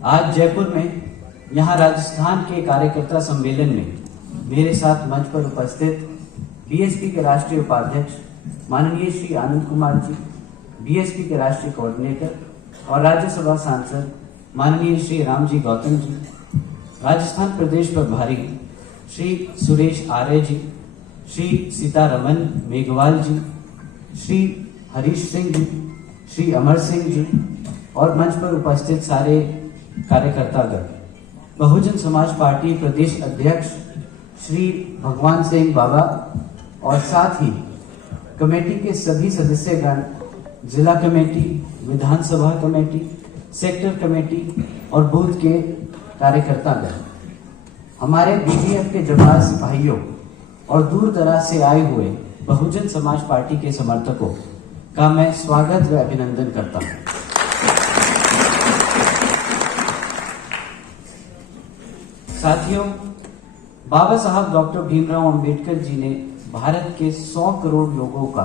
आज जयपुर में यहाँ राजस्थान के कार्यकर्ता सम्मेलन में मेरे साथ मंच पर उपस्थित बीएसपी के राष्ट्रीय उपाध्यक्ष माननीय श्री आनंद कुमार जी, बीएसपी के राष्ट्रीय कोऑर्डिनेटर और राज्यसभा सांसद माननीय श्री राम जी गौतम जी, राजस्थान प्रदेश प्रभारी श्री सुरेश आर्य जी, श्री सीतारमन मेघवाल जी, श्री हरीश सिंह जी, श्री अमर सिंह जी और मंच पर उपस्थित सारे कार्यकर्तागण, बहुजन समाज पार्टी प्रदेश अध्यक्ष श्री भगवान सिंह बाबा और साथ ही कमेटी के सभी सदस्यगण, जिला कमेटी, विधानसभा कमेटी, सेक्टर कमेटी और बूथ के कार्यकर्तागण, हमारे बीडीएफ के जवान सिपाहियों और दूर दराज से आए हुए बहुजन समाज पार्टी के समर्थकों का मैं स्वागत व अभिनंदन करता हूं। साथियों, बाबा साहब डॉक्टर भीमराव अंबेडकर जी ने भारत के 100 करोड़ लोगों का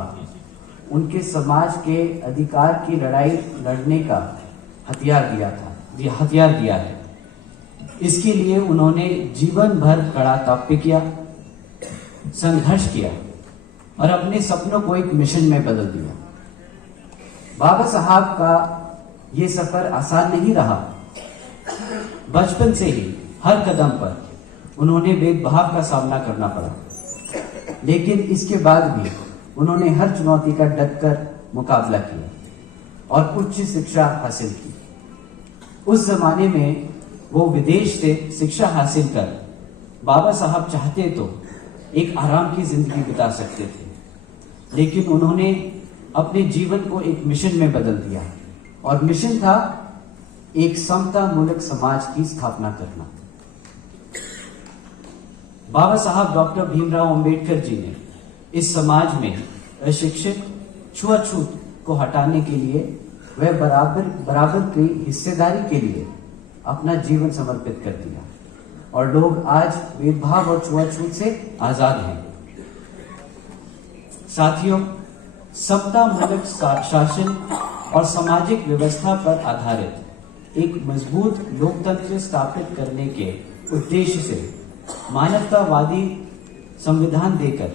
उनके समाज के अधिकार की लड़ाई लड़ने का हथियार दिया है। इसके लिए उन्होंने जीवन भर कड़ा तप किया, संघर्ष किया और अपने सपनों को एक मिशन में बदल दिया। बाबा साहब का ये सफर आसान नहीं रहा। बचपन से ही हर कदम पर उन्होंने भेदभाव का सामना करना पड़ा, लेकिन इसके बाद भी उन्होंने हर चुनौती का डटकर मुकाबला किया और उच्च शिक्षा हासिल की। उस जमाने में वो विदेश से शिक्षा हासिल कर बाबा साहब चाहते तो एक आराम की जिंदगी बिता सकते थे, लेकिन उन्होंने अपने जीवन को एक मिशन में बदल दिया और मिशन था एक समता मूलक समाज की स्थापना करना। बाबा साहब डॉक्टर भीमराव अंबेडकर जी ने इस समाज में अशिक्षित, छुआछूत को हटाने के लिए व बराबर की हिस्सेदारी के लिए अपना जीवन समर्पित कर दिया और लोग आज भेदभाव और छुआछूत से आजाद हैं। साथियों, समता मूलक शासन और सामाजिक व्यवस्था पर आधारित एक मजबूत लोकतंत्र स्थापित करने के उद्देश्य से मानवतावादी संविधान देकर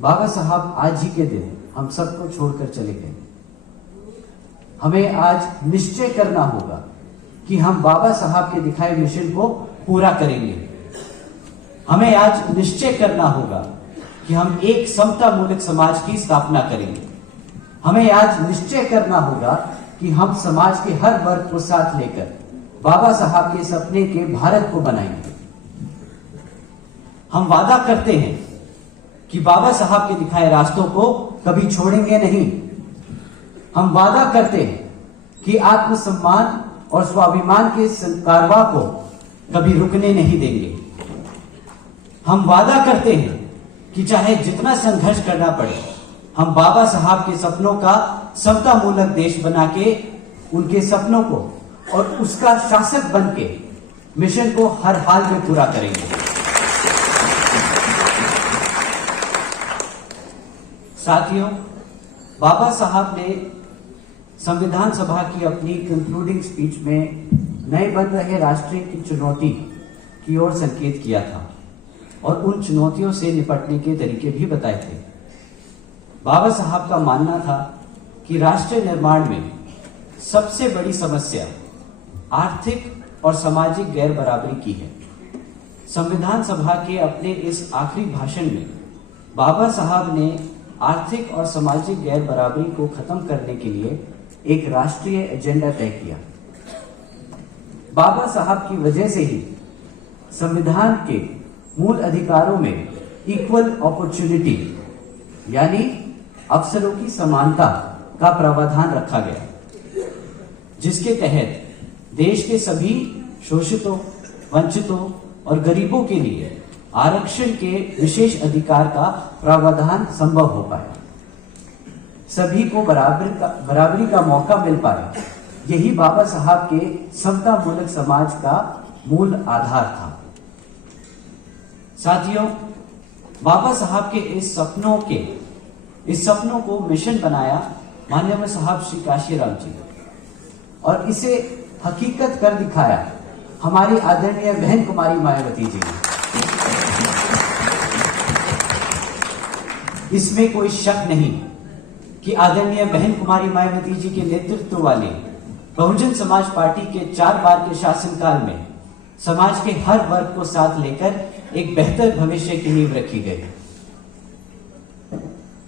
बाबा साहब आज ही के दिन हम सबको छोड़कर चले गए। हमें आज निश्चय करना होगा कि हम बाबा साहब के दिखाए मिशन को पूरा करेंगे। हमें आज निश्चय करना होगा कि हम एक समता मूलक समाज की स्थापना करेंगे। हमें आज निश्चय करना होगा कि हम समाज के हर वर्ग को साथ लेकर बाबा साहब के सपने के भारत को बनाएंगे। हम वादा करते हैं कि बाबा साहब के दिखाए रास्तों को कभी छोड़ेंगे नहीं। हम वादा करते हैं कि आत्मसम्मान और स्वाभिमान के कारवां को कभी रुकने नहीं देंगे। हम वादा करते हैं कि चाहे जितना संघर्ष करना पड़े, हम बाबा साहब के सपनों का समता मूलक देश बना के उनके सपनों को और उसका शासक बन के मिशन को हर हाल में पूरा करेंगे। साथियों, बाबा साहब ने संविधान सभा की अपनी कंक्लूडिंग स्पीच में नए बन रहे राष्ट्र की चुनौती की ओर संकेत किया था और उन चुनौतियों से निपटने के तरीके भी बताए थे। बाबा साहब का मानना था कि राष्ट्र निर्माण में सबसे बड़ी समस्या आर्थिक और सामाजिक गैर बराबरी की है। संविधान सभा के अपने इस आखिरी भाषण में बाबा साहब ने आर्थिक और सामाजिक गैर बराबरी को खत्म करने के लिए एक राष्ट्रीय एजेंडा तय किया। बाबा साहब की वजह से ही संविधान के मूल अधिकारों में इक्वल अपॉर्चुनिटी यानी अवसरों की समानता का प्रावधान रखा गया, जिसके तहत देश के सभी शोषितों, वंचितों और गरीबों के लिए आरक्षण के विशेष अधिकार का प्रावधान संभव हो पाया। सभी को बराबरी का मौका मिल पाया। यही बाबा साहब के समता मूलक समाज का मूल आधार था। साथियों, बाबा साहब के इस सपनों को मिशन बनाया माननीय साहब श्री काशीराम जी और इसे हकीकत कर दिखाया हमारी आदरणीय बहन कुमारी मायावती जी ने। इसमें कोई शक नहीं कि आदरणीय बहन कुमारी मायावती जी के नेतृत्व वाले बहुजन समाज पार्टी के 4 बार के शासनकाल में समाज के हर वर्ग को साथ लेकर एक बेहतर भविष्य की नींव रखी गई।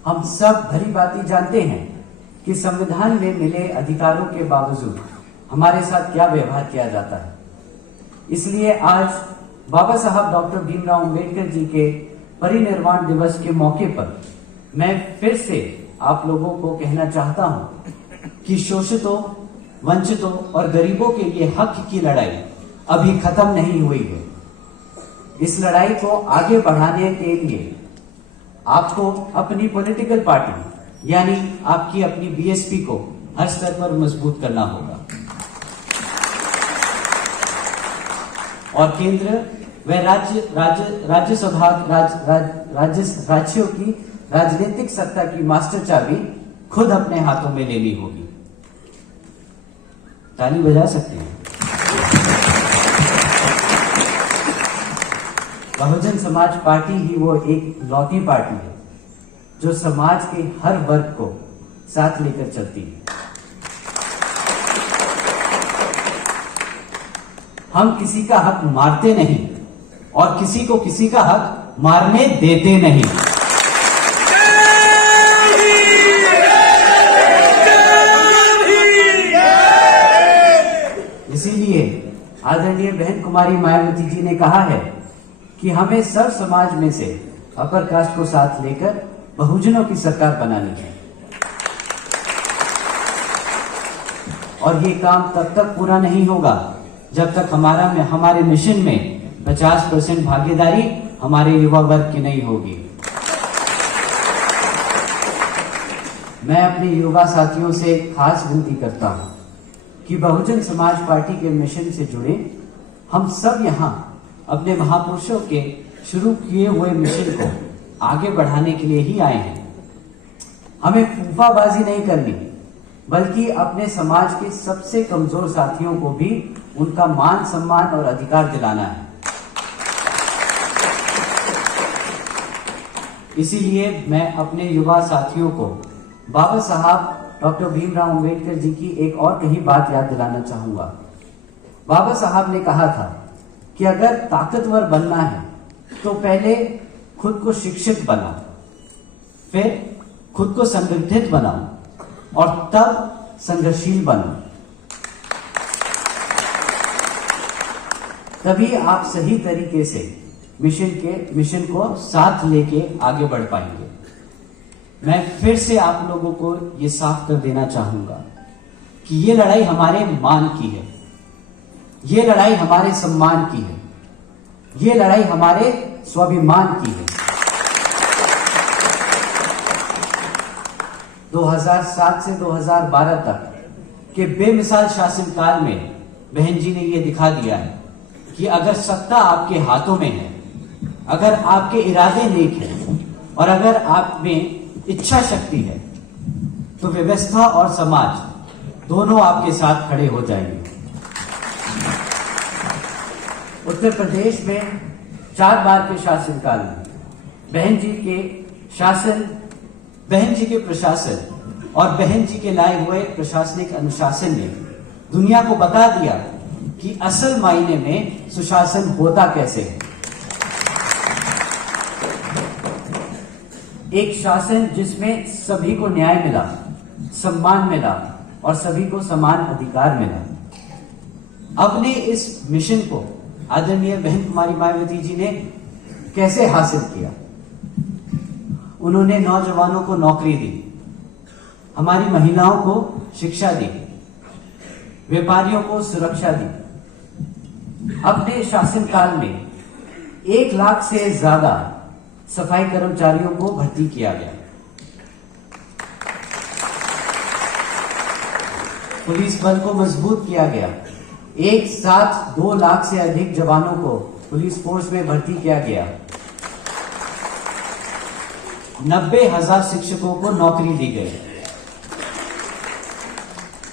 हम सब भली भांति जानते हैं कि संविधान में मिले अधिकारों के बावजूद हमारे साथ क्या व्यवहार किया जाता है। इसलिए आज बाबा साहब डॉक्टर भीमराव अंबेडकर जी के परिनिर्वाण दिवस के मौके पर मैं फिर से आप लोगों को कहना चाहता हूं कि शोषितों, वंचितों और गरीबों के लिए हक की लड़ाई अभी खत्म नहीं हुई है। इस लड़ाई को आगे बढ़ाने के लिए आपको अपनी पॉलिटिकल पार्टी यानी आपकी अपनी बीएसपी को हर स्तर पर मजबूत करना होगा और केंद्र व राज्यों की राजनीतिक सत्ता की मास्टर चाबी खुद अपने हाथों में लेनी होगी। ताली बजा सकते हैं। बहुजन समाज पार्टी ही वो एक लौती पार्टी है जो समाज के हर वर्ग को साथ लेकर चलती है। हम किसी का हक मारते नहीं और किसी को किसी का हक मारने देते नहीं। इसीलिए आदरणीय बहन कुमारी मायावती जी ने कहा है कि हमें सब समाज में से अपर कास्ट को साथ लेकर बहुजनों की सरकार बनानी है और ये काम तब तक पूरा नहीं होगा जब तक हमारे मिशन में 50% भागीदारी हमारे युवा वर्ग की नहीं होगी। मैं अपने युवा साथियों से खास विनती करता हूं कि बहुजन समाज पार्टी के मिशन से जुड़े हम सब यहां अपने महापुरुषों के शुरू किए हुए मिशन को आगे बढ़ाने के लिए ही आए हैं। हमें फूफाबाजी नहीं करनी बल्कि अपने समाज के सबसे कमजोर साथियों को भी उनका मान सम्मान और अधिकार दिलाना है। इसीलिए मैं अपने युवा साथियों को बाबा साहब डॉक्टर भीमराव अंबेडकर जी की एक और कही बात याद दिलाना चाहूंगा। बाबा साहब ने कहा था कि अगर ताकतवर बनना है तो पहले खुद को शिक्षित बनाओ, फिर खुद को संगठित बनाओ और तब संघर्षशील बनो। तभी आप सही तरीके से मिशन को साथ लेके आगे बढ़ पाएंगे। मैं फिर से आप लोगों को ये साफ कर देना चाहूंगा कि ये लड़ाई हमारे मान की है, ये लड़ाई हमारे सम्मान की है, ये लड़ाई हमारे स्वाभिमान की है। 2007 से 2012 तक के बेमिसाल शासनकाल में बहन जी ने ये दिखा दिया है कि अगर सत्ता आपके हाथों में है, अगर आपके इरादे नेक हैं और अगर आप में इच्छा शक्ति है तो व्यवस्था और समाज दोनों आपके साथ खड़े हो जाएंगे। उत्तर प्रदेश में 4 बार के शासनकाल में बहन जी के प्रशासन और बहन जी के लाए हुए प्रशासनिक अनुशासन ने दुनिया को बता दिया कि असल मायने में सुशासन होता कैसे है। एक शासन जिसमें सभी को न्याय मिला, सम्मान मिला और सभी को समान अधिकार मिला। अपने इस मिशन को आदरणीय बहन कुमारी मायावती जी ने कैसे हासिल किया? उन्होंने नौजवानों को नौकरी दी, हमारी महिलाओं को शिक्षा दी, व्यापारियों को सुरक्षा दी। अपने शासनकाल में 1 लाख से ज्यादा सफाई कर्मचारियों को भर्ती किया गया। पुलिस बल को मजबूत किया गया। एक साथ 2 लाख से अधिक जवानों को पुलिस फोर्स में भर्ती किया गया। 90,000 शिक्षकों को नौकरी दी गई।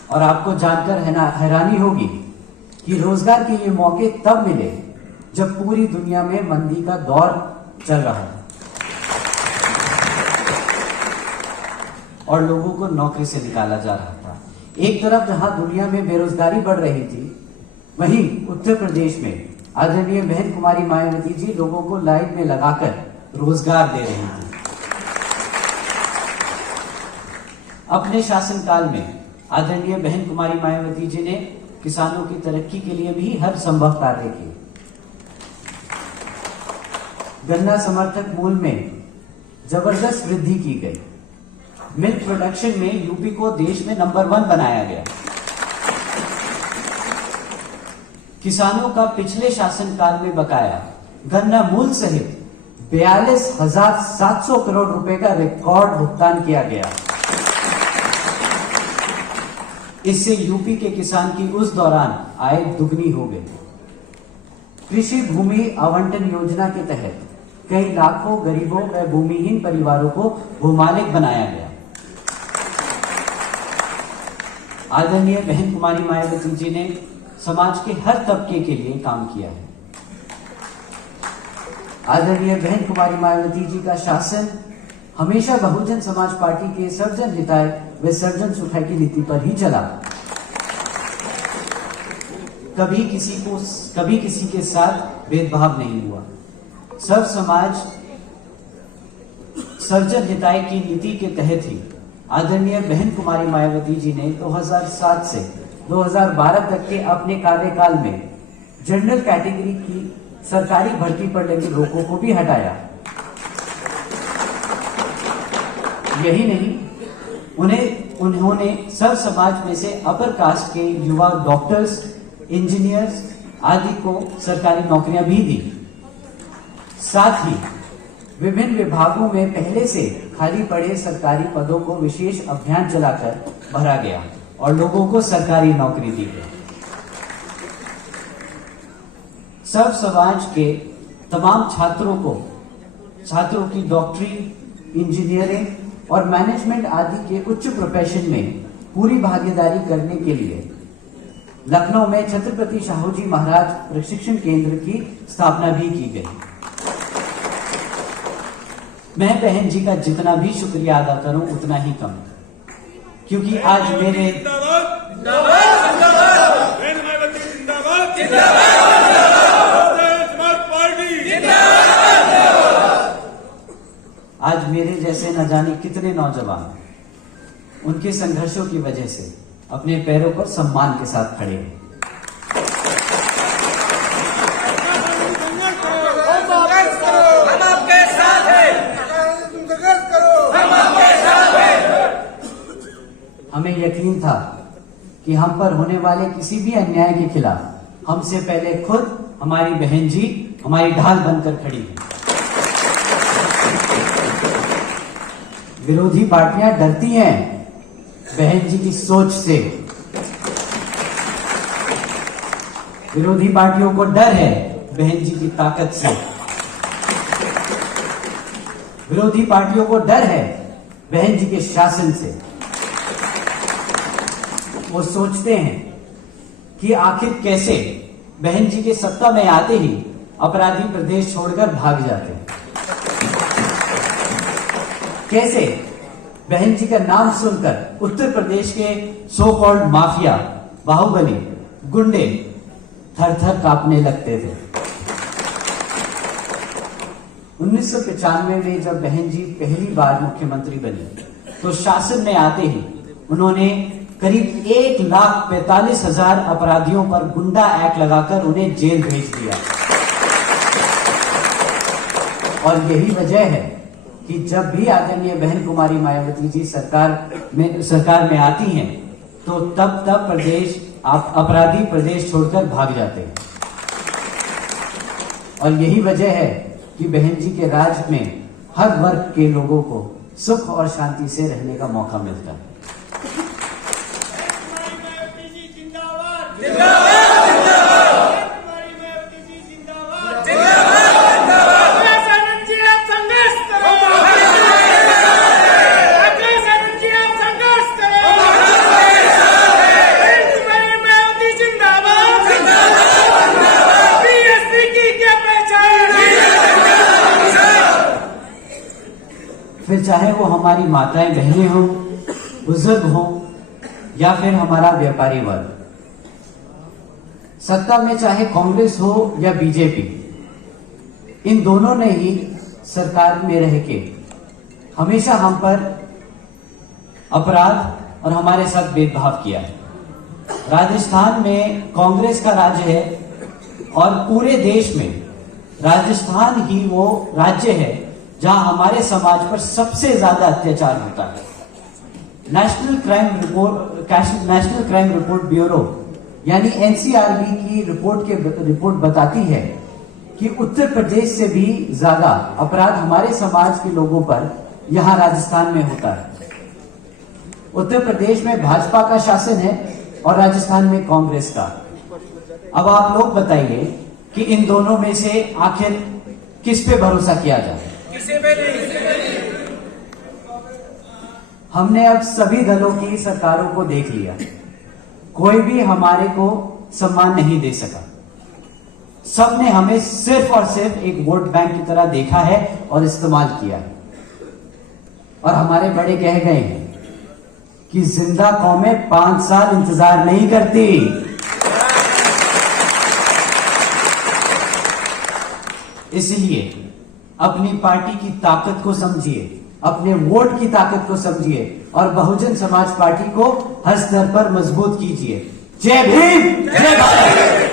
और आपको जानकर हैरानी होगी कि रोजगार के ये मौके तब मिले जब पूरी दुनिया में मंदी का दौर चल रहा है और लोगों को नौकरी से निकाला जा रहा था। एक तरफ जहां दुनिया में बेरोजगारी बढ़ रही थी, वहीं उत्तर प्रदेश में आदरणीय बहन कुमारी मायावती जी लोगों को लाइन में लगाकर रोजगार दे रही थी। अपने शासनकाल में आदरणीय बहन कुमारी मायावती जी ने किसानों की तरक्की के लिए भी हर संभव कार्य किए। गन्ना समर्थक मूल्य में जबरदस्त वृद्धि की गई। मिल्क प्रोडक्शन में यूपी को देश में नंबर 1 बनाया गया। किसानों का पिछले शासनकाल में बकाया गन्ना मूल्य सहित 42,700 करोड़ रुपए का रिकॉर्ड भुगतान किया गया। इससे यूपी के किसान की उस दौरान आय दुगनी हो गई। कृषि भूमि आवंटन योजना के तहत कई लाखों गरीबों व भूमिहीन परिवारों को भूमालिक बनाया गया। आदरणीय बहन कुमारी मायावती जी ने समाज के हर तबके के लिए काम किया है। आदरणीय बहन कुमारी मायावती जी का शासन हमेशा बहुजन समाज पार्टी के सर्वजन हिताय व सर्वजन सुखाय की नीति पर ही चला। कभी किसी के साथ भेदभाव नहीं हुआ। सब समाज सर्वजन हिताय की नीति के तहत ही आदरणीय बहन कुमारी मायावती जी ने 2007 से 2012 तक के अपने कार्यकाल में जनरल कैटेगरी की सरकारी भर्ती पर लगी रोकों को भी हटाया। यही नहीं, उन्होंने सब समाज में से अपर कास्ट के युवा डॉक्टर्स, इंजीनियर्स आदि को सरकारी नौकरियां भी दी। साथ ही विभिन्न विभागों में पहले से खाली पड़े सरकारी पदों को विशेष अभियान चलाकर भरा गया और लोगों को सरकारी नौकरी दी गई। सब समाज के तमाम छात्रों की डॉक्टरी, इंजीनियरिंग और मैनेजमेंट आदि के उच्च प्रोफेशन में पूरी भागीदारी करने के लिए लखनऊ में छत्रपति शाहू जी महाराज प्रशिक्षण केंद्र की स्थापना भी की गई। मैं बहन जी का जितना भी शुक्रिया अदा करूं उतना ही कम, क्योंकि आज मेरे आज मेरे जैसे न जाने कितने नौजवान उनके संघर्षों की वजह से अपने पैरों पर सम्मान के साथ खड़े हैं। हमें यकीन था कि हम पर होने वाले किसी भी अन्याय के खिलाफ हमसे पहले खुद हमारी बहन जी हमारी ढाल बनकर खड़ी है। विरोधी पार्टियां डरती हैं बहन जी की सोच से। विरोधी पार्टियों को डर है बहन जी की ताकत से। विरोधी पार्टियों को डर है बहन जी के शासन से। वो सोचते हैं कि आखिर कैसे बहन जी के सत्ता में आते ही अपराधी प्रदेश छोड़कर भाग जाते हैं। कैसे बहन जी का नाम सुनकर उत्तर प्रदेश के सो कॉल्ड माफिया, बाहुबली, गुंडे थर थर कांपने लगते थे। 1995 में जब बहन जी पहली बार मुख्यमंत्री बनी तो शासन में आते ही उन्होंने करीब 1,45,000 अपराधियों पर गुंडा एक्ट लगाकर उन्हें जेल भेज दिया। और यही वजह है कि जब भी आदरणीय बहन कुमारी मायावती जी सरकार में आती हैं तो तब प्रदेश अपराधी प्रदेश छोड़कर भाग जाते हैं। और यही वजह है कि बहन जी के राज में हर वर्ग के लोगों को सुख और शांति से रहने का मौका मिलता है। फिर चाहे वो हमारी माताएं बहनें हों, बुजुर्ग हों या फिर हमारा व्यापारी वर्ग। सत्ता में चाहे कांग्रेस हो या बीजेपी, इन दोनों ने ही सरकार में रह के हमेशा हम पर अपराध और हमारे साथ भेदभाव किया है। राजस्थान में कांग्रेस का राज्य है और पूरे देश में राजस्थान ही वो राज्य है जहां हमारे समाज पर सबसे ज्यादा अत्याचार होता है। नेशनल क्राइम रिपोर्ट ब्यूरो यानी एनसीआरबी की रिपोर्ट बताती है कि उत्तर प्रदेश से भी ज्यादा अपराध हमारे समाज के लोगों पर यहां राजस्थान में होता है। उत्तर प्रदेश में भाजपा का शासन है और राजस्थान में कांग्रेस का। अब आप लोग बताइए कि इन दोनों में से आखिर किस पे भरोसा किया जाए? हमने अब सभी दलों की सरकारों को देख लिया, कोई भी हमारे को सम्मान नहीं दे सका। सबने हमें सिर्फ और सिर्फ एक वोट बैंक की तरह देखा है और इस्तेमाल किया है। और हमारे बड़े कह गए हैं कि जिंदा कौमें 5 साल इंतजार नहीं करती। इसलिए अपनी पार्टी की ताकत को समझिए, अपने वोट की ताकत को समझिए और बहुजन समाज पार्टी को हर स्तर पर मजबूत कीजिए। जय भीम, जय भारत।